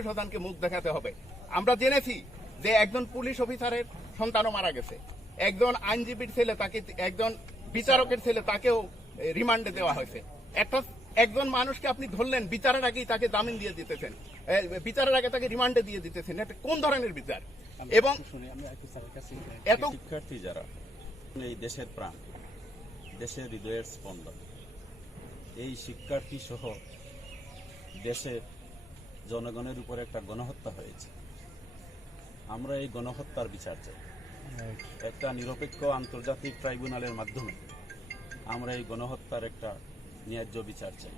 আত্মীয় স্বজনকে মুখ দেখাতে হবে। আমরা জেনেছি যে একজন পুলিশ অফিসারের সন্তানও মারা গেছে, একজন আইনজীবীর ছেলে তাকে, একজন বিচারকের ছেলে তাকেও রিমান্ডে দেওয়া হয়েছে। একজন মানুষকে আপনি ধরলেন, বিচারের আগেই তাকে জামিন দিয়ে দিতেছেন, বিচারের আগে তাকে রিমান্ডে দিয়ে দিতেছেন, এটা কোন ধরনের বিচার? এবং এত শিক্ষার্থী যারা এই দেশের প্রাণ, দেশের হৃদয়ের স্পন্দন, এই শিক্ষার্থী সহ দেশের জনগণের উপর একটা গণহত্যা হয়েছে। আমরা এই গণহত্যার বিচার চাই। একটা নিরপেক্ষ আন্তর্জাতিক ট্রাইব্যুনালের মাধ্যমে আমরা এই গণহত্যার একটা ন্যায্য বিচার চাই।